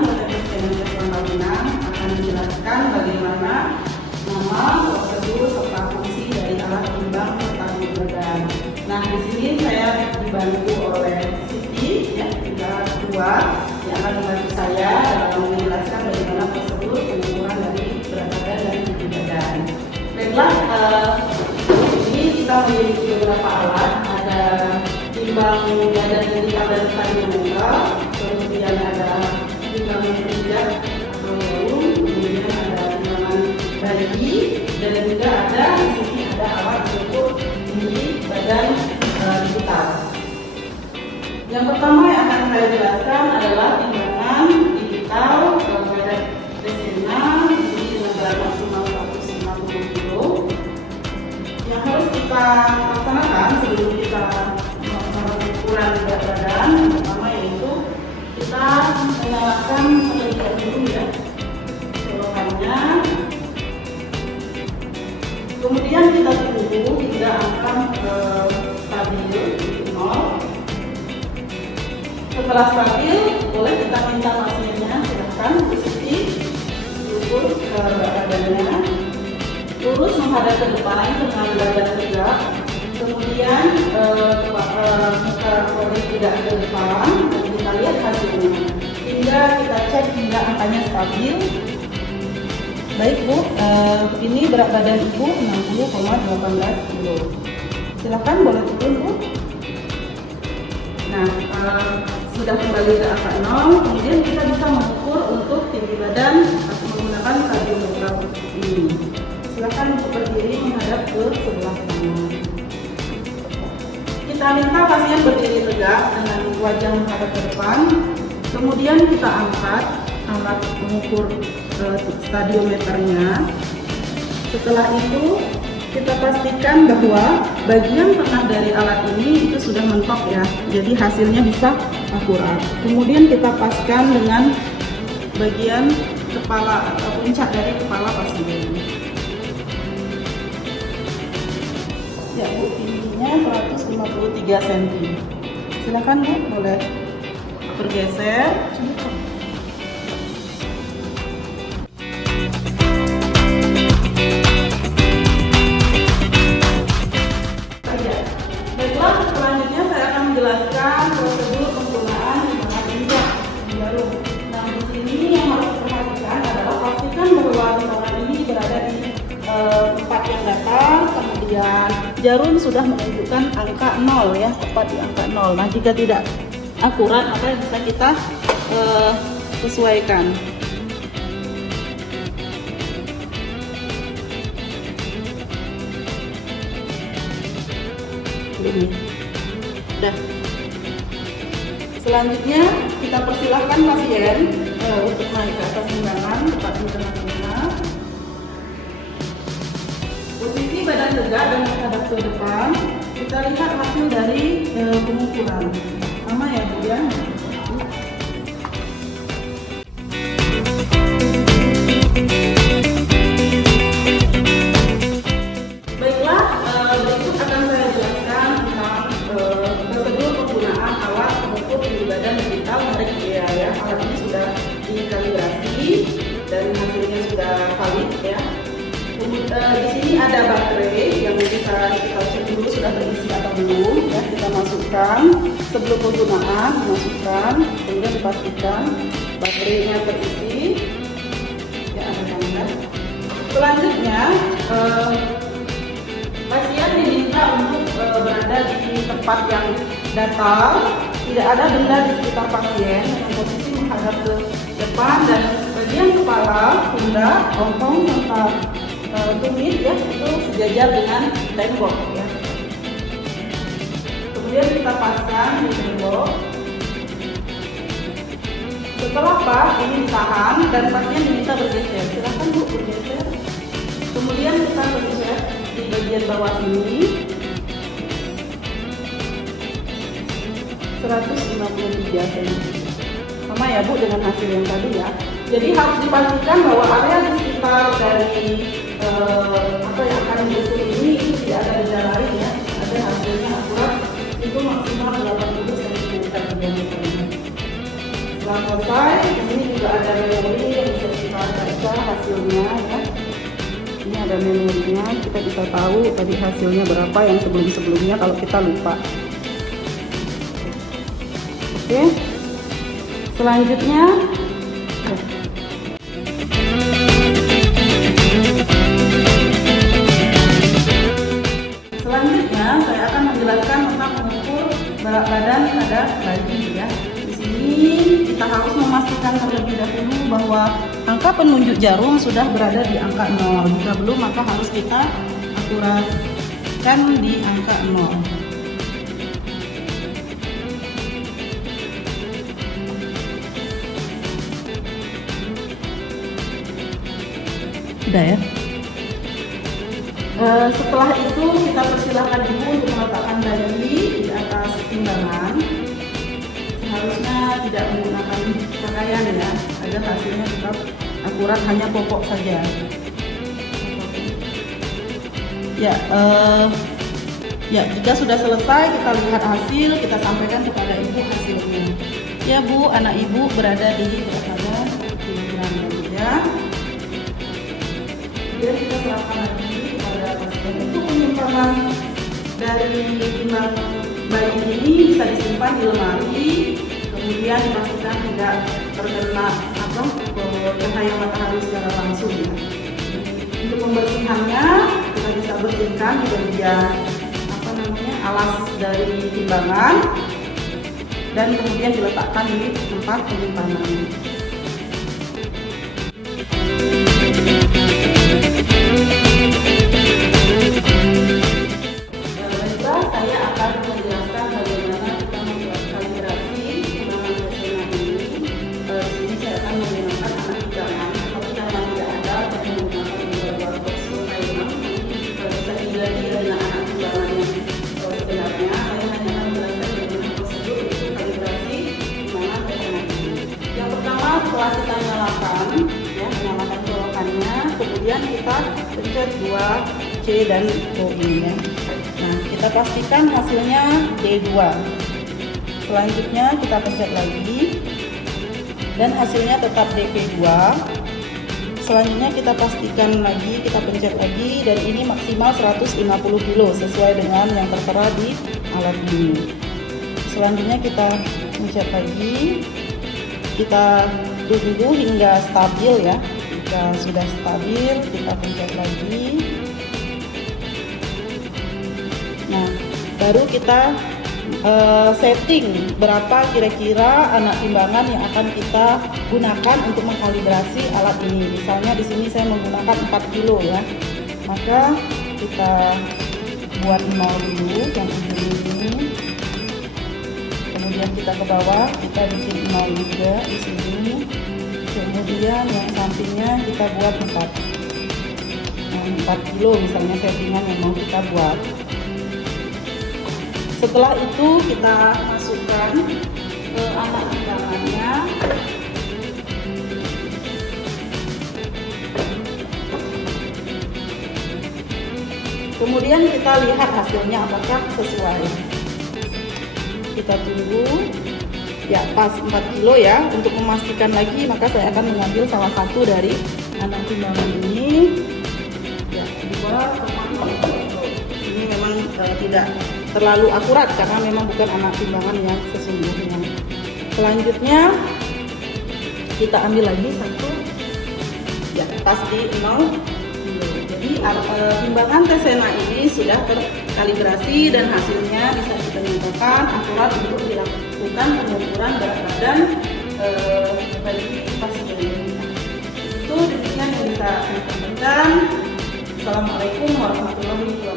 Protes Kemenkes Pangkal Pinang akan menjelaskan bagaimana nama, prosedur, serta fungsi dari alat timbang serta berat badan. Nah, di sini saya dibantu oleh Siti, ya, kita berdua yang akan membantu saya dalam menjelaskan bagaimana prosedur pengukuran dari berat badan dan tinggi badan. Baiklah, ini kita memiliki beberapa alat, ada timbang badan digital dan stadiometer, kemudian ada timbang pijat atau volume, kemudian ada timbangan bayi, dan juga ada di sini ada alat untuk tinggi badan digital. Yang pertama yang akan saya jelaskan adalah timbangan digital badan resina dengan berat maksimal 150 kg yang harus kita laksanakan sebelum kita melakukan ukuran berat badan. Yang pertama yaitu kita menyalakan terlebih dahulu, ya, colokannya. Kemudian kita tunggu hingga angka stabil di 0. Setelah stabil, boleh kita minta pasiennya silahkan posisi ukur berat badannya, lurus menghadap ke depan dengan badan tegak, kemudian muka boleh tidak ke depan, dan kita lihat hasilnya hingga kita cek hingga angkanya stabil. Baik Bu, ini berat badan Ibu 60,18 kg. Silakan boleh turun Bu. Nah, sudah kembali ke angka 0, kemudian kita bisa mengukur untuk tinggi badan menggunakan stadiometer ini. Silakan untuk berdiri menghadap ke sebelah kanan. Kita minta pasien berdiri tegak dengan wajah menghadap ke depan. Kemudian kita angkat alat mengukur stadiometernya. Setelah itu kita pastikan bahwa bagian tengah dari alat ini itu sudah mentok, ya, jadi hasilnya bisa akurat. Kemudian kita paskan dengan bagian kepala atau puncak dari kepala pasien. Ya Bu, tingginya 153 cm. Silakan Bu, boleh bergeser. Selanjutnya saya akan menjelaskan prosedur penggunaan timbangan pijat jarum. Nah, di sini yang harus diperhatikan adalah pastikan bahwa timbangan ini berada di tempat yang datar, kemudian jarum sudah menunjukkan angka 0, ya, tepat di angka 0. Nah, jika tidak akurat maka bisa kita sesuaikan. Ini. Udah. Selanjutnya kita persilahkan pasien untuk naik ke atas timbangan tepat di tengah-tengah. Posisi badan tegak dan menghadap ke depan. Kita lihat hasil dari pengukuran. Sama ya Bu, ya. Baiklah, berikut akan saya jelaskan tentang prosedur penggunaan alat pengukur tinggi badan digital merek IDEA, ya. Alat ini sudah dikalibrasi dan hasilnya sudah valid, ya. Di sini ada baterai yang bisa kita cek dulu sudah terisi atau belum, ya. Kita masukkan sebelum penggunaan, dimasukkan, kemudian dipastikan baterainya terisi, ya, ada tanda. Selanjutnya pasien diminta untuk berada di tempat yang datar, tidak ada benda di sekitar pasien, dengan posisi menghadap ke depan, dan bagian kepala, pundak, ompong serta tumit, ya, itu sejajar dengan tembok, ya. Kemudian kita pasang di tembok. Setelah pas, ini ditahan dan pasien diminta bergeser. Silakan Bu, bergeser. Kemudian kita bergeser di bagian bawah ini 153 cm. Sama ya Bu dengan hasil yang tadi, ya. Jadi harus dipastikan bahwa area di sekitar dari apa yang akan diukur ini itu tidak ada gejala lain, ya. Ada hasilnya akurat, itu maksimal 80 cm diameternya. Setelah selesai, di sini juga ada memori yang bisa kita baca hasilnya ya. Ini ada memorinya, kita bisa tahu tadi hasilnya berapa yang sebelum-sebelumnya kalau kita lupa. Oke. Selanjutnya saya akan menjelaskan tentang mengukur berat badan pada bayi ya. Di sini kita harus memastikan terlebih dahulu bahwa angka penunjuk jarum sudah berada di angka 0. Jika belum, maka harus kita akuratkan di angka 0. Sudah ya. Setelah itu kita persilahkan ibu untuk meletakkan bayi di atas timbangan. Seharusnya tidak menggunakan pakaian ya, agar hasilnya tetap akurat, hanya popok saja. Ya, jika sudah selesai kita lihat hasil, kita sampaikan kepada ibu hasilnya. Ya bu, anak ibu berada di berapa kilogram ya. Kemudian kita serahkan lagi kepada pasien. Untuk penyimpanan dari timbang bayi ini bisa disimpan di lemari, kemudian dipastikan tidak terkena cahaya matahari secara langsung ya. Untuk pembersihannya kita bisa bersihkan di bagian alas dari timbangan dan kemudian diletakkan di tempat penyimpanan. Saya akan menjelaskan bagaimana kita membuat kalibrasi timbangan TESENA ini. Di sini saya akan menggunakan anak timbangan. Kalau timbangan tidak ada, saya menggunakan beberapa box container. Bisa diganti dengan anak timbangan yang sebenarnya. Saya hanya akan menjelaskan bagaimana prosedur untuk kalibrasi timbangan TESENA ini. Yang pertama, setelah kita nyalakan colokannya, kemudian kita pencet 2 C dan O ini ya. Nah, kita pastikan hasilnya D2. Selanjutnya kita pencet lagi dan hasilnya tetap DP2. Selanjutnya kita pastikan lagi, kita pencet lagi, dan ini maksimal 150 kilo sesuai dengan yang tertera di alat ini. Selanjutnya kita pencet lagi, kita tunggu hingga stabil ya. Jika sudah stabil, kita pencet lagi. Nah, baru kita setting berapa kira-kira anak timbangan yang akan kita gunakan untuk mengkalibrasi alat ini. Misalnya di sini saya menggunakan 4 kilo ya. Maka kita buat 0 dulu yang ujung ini. Kemudian kita ke bawah, kita bikin 0 juga di sini. Kemudian yang sampingnya kita buat 4. Nah, 4 kilo misalnya settingan yang mau kita buat. Setelah itu kita masukkan ke anak timbangannya. Kemudian kita lihat hasilnya apakah sesuai. Kita tunggu. Ya, pas 4 kilo ya. Untuk memastikan lagi, maka saya akan mengambil salah satu dari anak timbangan ini. Ya, 2,0 kilo. Ini memang tidak terlalu akurat karena memang bukan anak timbangan yang sesungguhnya. Selanjutnya kita ambil lagi satu, ya pas di 0 kilo. Jadi timbangan TESENA ini sudah terkalibrasi dan hasilnya bisa kita nyatakan akurat untuk dilakukan pengukuran berat badan bagi pasien. Itu demikian yang bisa saya sampaikan. Assalamualaikum warahmatullahi wabarakatuh.